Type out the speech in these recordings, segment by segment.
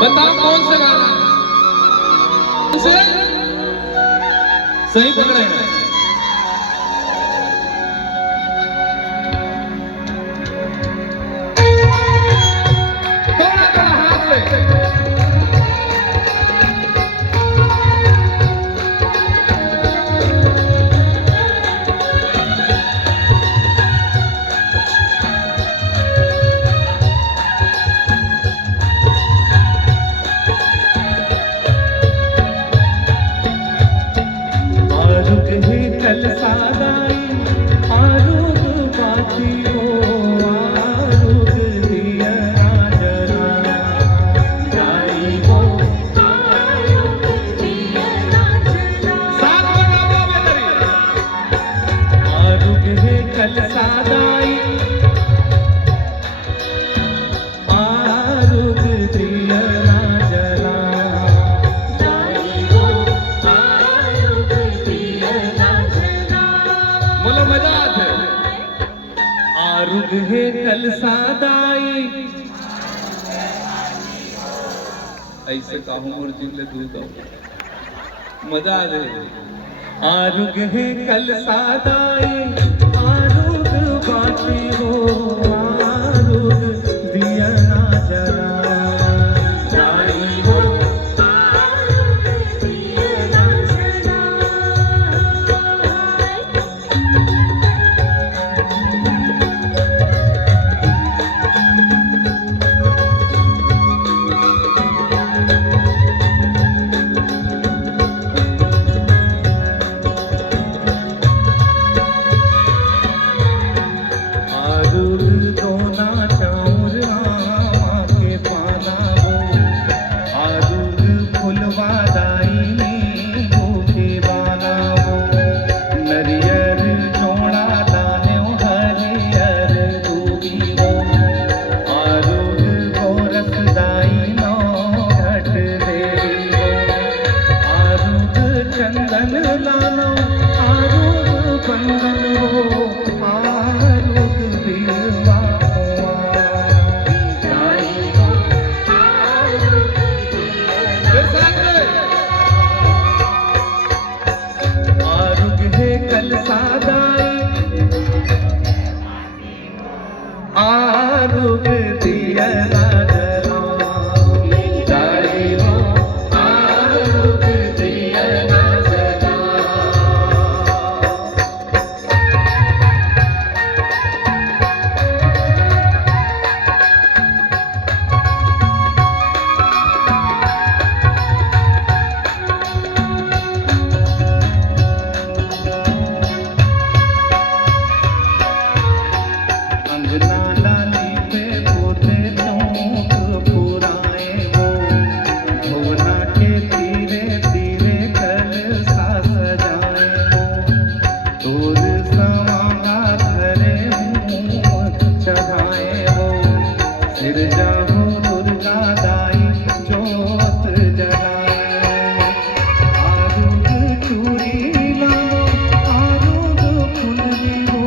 बताओ कौन से गाना से सही पकड़े हैं? थोड़ा थोड़ा हाथ से कल सादाई आरुग बाती हो आरुग दिया जला जाई हो आरुग दिया जला साथ में गाओ बेहतरी आरुग है कल सादाई आरुग दिया जला जाई हो आरुग दिया बोलो मजा आते आरुग है कल सादाई ऐसे कहूँ और जिंगले दूध दो मजा आ जाए आरुग है कल सादाई आरुग बाती हो आरुग दिया ना जला जाई हो आरुग दिया ना जला चंदन लालो आरुग बंदन हो आरुग दिलवा जाई हो आरुग आरुग है कल सादाई आरुग दिया ना जला जाई हो आरुग दिया ना जला अंगना डाली पे पोते चौक पुराए हो भुवना के तीरे तीरे कल सा सजाए हो तोर सवांगा धरे मुँह चढ़ाए हो सिर जाहो दुर्गा दाई जोत जलाए हो आरुग चूड़ी लालो आरुग फुलरी हो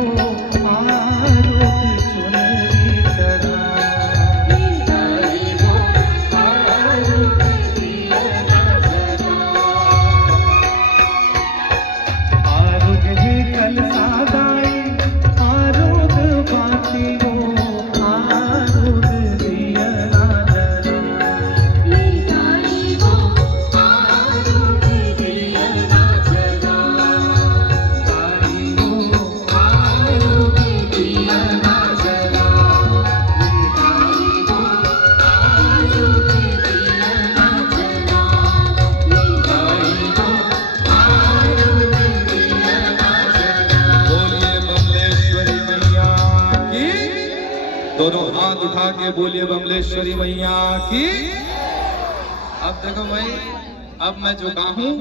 आरुग चुनरी चढ़ा जाई हो आरुग दिया ना जला आरुग है कल सादाई आरुग बाती हो आरुग दिया ना जला जाई हो आरुग दिया ना जला जाई हो आरुग दिया ना जला जाई हो आरुग दिया ना जला जाई हो आरुग दिया ना जला बोलिए बमलेश्वरी मैया की दोनों हाथ उठा के बोलिए बमलेश्वरी मैया की। अब देखो भाई अब मैं जो गाऊं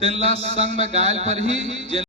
तिल्ला संग में गायल पर ही